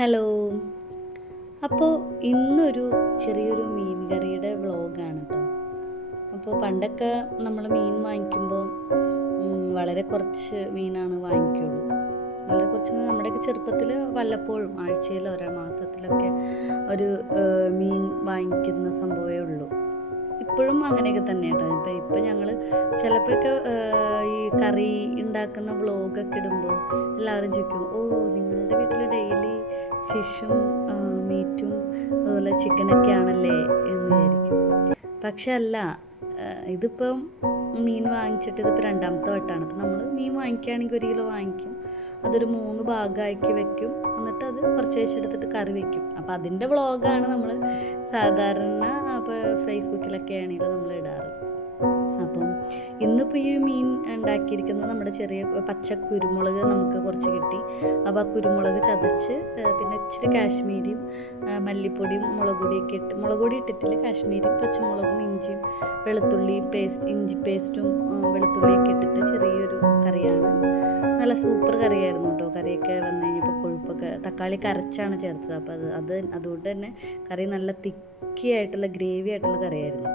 Hello. അപ്പോൾ ഇന്നൊരു ചെറിയൊരു മീൻ കറിയുടെ വ്ളോഗാണ് കേട്ടോ. അപ്പോൾ പണ്ടൊക്കെ നമ്മൾ മീൻ വാങ്ങിക്കുമ്പോൾ വളരെ കുറച്ച് മീനാണ് വാങ്ങിക്കുള്ളൂ. വളരെ കുറച്ച് നമ്മുടെയൊക്കെ ചെറുപ്പത്തിൽ വല്ലപ്പോഴും ആഴ്ചയിലോ മാസത്തിലൊക്കെ ഒരു മീൻ വാങ്ങിക്കുന്ന സംഭവമേ ഉള്ളൂ. ഇപ്പോഴും അങ്ങനെയൊക്കെ തന്നെ കേട്ടോ. ഇപ്പം ഞങ്ങൾ ചിലപ്പോഴൊക്കെ ഈ കറി ഉണ്ടാക്കുന്ന വ്ളോഗൊക്കെ ഇടുമ്പോൾ എല്ലാവരും ചോദിക്കും, നിങ്ങളുടെ വീട്ടിൽ ഡെയിലി ഫിഷും മീറ്റും അതുപോലെ ചിക്കനൊക്കെ ആണല്ലേ എന്ന് വിചാരിക്കും. പക്ഷെ അല്ല, ഇതിപ്പം മീൻ വാങ്ങിച്ചിട്ട് ഇതിപ്പോൾ രണ്ടാമത്തെ വട്ടമാണ്. അപ്പം നമ്മൾ മീൻ വാങ്ങിക്കുകയാണെങ്കിൽ 1 കിലോ വാങ്ങിക്കും, അതൊരു 3 ഭാഗമാക്കി വെക്കും, എന്നിട്ട് അത് കുറച്ച് എടുത്തിട്ട് കറി വെക്കും. അപ്പോൾ അതിൻ്റെ വ്ളോഗാണ് നമ്മൾ സാധാരണ ഇപ്പോൾ ഫേസ്ബുക്കിലൊക്കെ ആണെങ്കിലും നമ്മൾ ഇടാറ്. അപ്പം ഇന്നിപ്പോൾ ഈ മീൻ ഉണ്ടാക്കിയിരിക്കുന്നത് നമ്മുടെ ചെറിയ പച്ച കുരുമുളക് നമുക്ക് കുറച്ച് കിട്ടി. അപ്പോൾ ആ കുരുമുളക് ചതച്ച് പിന്നെ ഇച്ചിരി കാശ്മീരിയും മല്ലിപ്പൊടിയും മുളക് പൊടി ഇട്ടിട്ടില്ല, കാശ്മീരി പച്ചമുളകും ഇഞ്ചിയും വെളുത്തുള്ളിയും ഇഞ്ചി പേസ്റ്റും വെളുത്തുള്ളിയൊക്കെ ഇട്ടിട്ട് ചെറിയൊരു കറിയാണ്. നല്ല സൂപ്പർ കറിയായിരുന്നു കേട്ടോ. കറിയൊക്കെ വന്നു കഴിഞ്ഞപ്പോൾ കൊഴുപ്പൊക്കെ തക്കാളി കരച്ചാണ് ചേർത്തത്. അപ്പോൾ അതുകൊണ്ട് തന്നെ കറി നല്ല തിക്കി ആയിട്ടുള്ള ഗ്രേവി ആയിട്ടുള്ള കറിയായിരുന്നു.